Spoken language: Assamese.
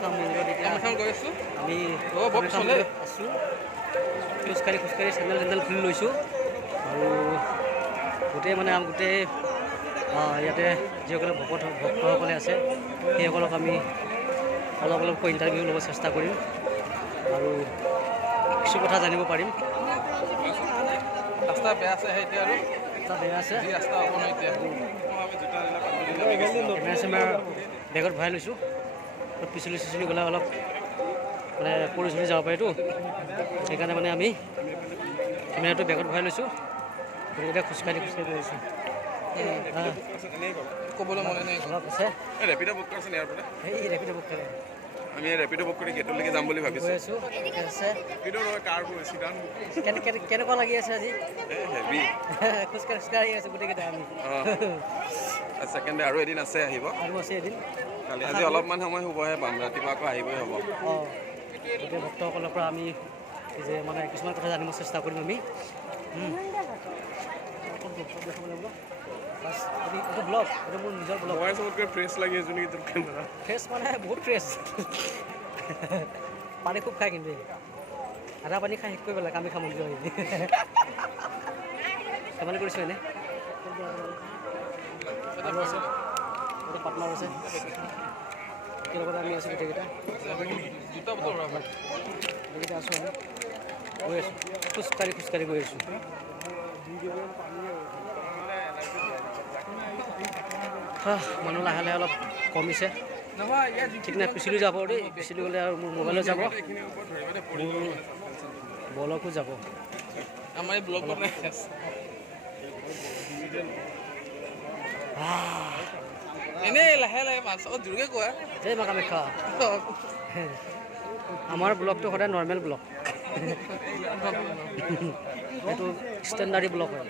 কামাখ্যা মন্দিৰত এতিয়া গৈ আছোঁ আমি বৰ চলে আছোঁ খোজকাঢ়ি চেণ্ডেল খুলি লৈছোঁ আৰু গোটেই মানে গোটেই ইয়াতে যিসকলে ভক্তসকলে আছে সেইসকলক আমি অলপকৈ ইণ্টাৰভিউ ল'ব চেষ্টা কৰিম আৰু কিছু কথা জানিব পাৰিম। ৰাস্তা বেয়া আছে এতিয়া আৰু ৰাস্তা বেয়া আছে যি ৰাস্তা হ'ব ন এতিয়া কেমেৰা চেমেৰা বেগত ভৰাই লৈছোঁ পিছলি গ'লে অলপ মানে পৰি চলি যাব পাৰেতো সেইকাৰণে মানে আমি কেমেৰাটো বেগত ভৰাই লৈছোঁ এতিয়া খোজকাঢ়ি গৈ আছোঁ ক'বলৈ মনে নাই অলপ আছে ৰেপিড' বুক কৰিছে ইয়াৰ পৰা সেই ৰেপিড' বুক কৰে আমি ৰেপিড' বুক কৰি গেটলৈকে যাম বুলি ভাবিছোঁ গৈ আছোঁ ঠিক আছে ৰেপিড' নহয় কাৰবোৰ চিডান কেনেকুৱা লাগি আছে আজি হেভি খোজকাঢ়ি আছোঁ গোটেইকেইটা আমি ছেকেণ্ড ডে আৰু এদিন আছে আহিব আৰু আছে এদিন কালি আজি অলপমান সময় শুবহে পাম ৰাতিপুৱা আকৌ আহিবই হ'ব গোটেই ভক্তসকলৰ পৰা আমি যে মানে কিছুমান কথা জানিব চেষ্টা কৰিম আমি এইটো ব্লগ এইটো মোৰ নিজৰ ব্লগ মই চবতকৈ ফ্ৰেছ লাগি আছোঁ নেকি তোৰ কেমেৰা ফ্ৰেছ মানে বহুত ফ্ৰেছ পানী খুব খায় কিন্তু আধা পানী খাই শেষ কৰিব লাগে কামাখ্যা মন্দিৰ আহি ধেমালি কৰিছোঁ এনেই আৰু আছে গোটেই পাৰ্টনাৰ আছে লগতে আমি আছোঁ গোটেইকেইটা দুটা বছৰ গোটেইকেইটা আছোঁ আমি গৈ আছোঁ খোজকাঢ়ি গৈ আছোঁ মানুহ লাহে লাহে অলপ কমিছে ঠিক নাই পিছলি যাব দেই পিছলি গ'লে আৰু মোৰ মোবাইলত যাব বলকো যাব আমাৰ এই ব্লগ বনাই এনেই লাহে লাহে মাছত জোৰকৈ কোৱা জয় মা কামাখ্যা আমাৰ ব্লগটো সদায় নৰ্মেল ব্লগ এইটো ষ্টেণ্ডাৰ্ডি ব্লগ হয়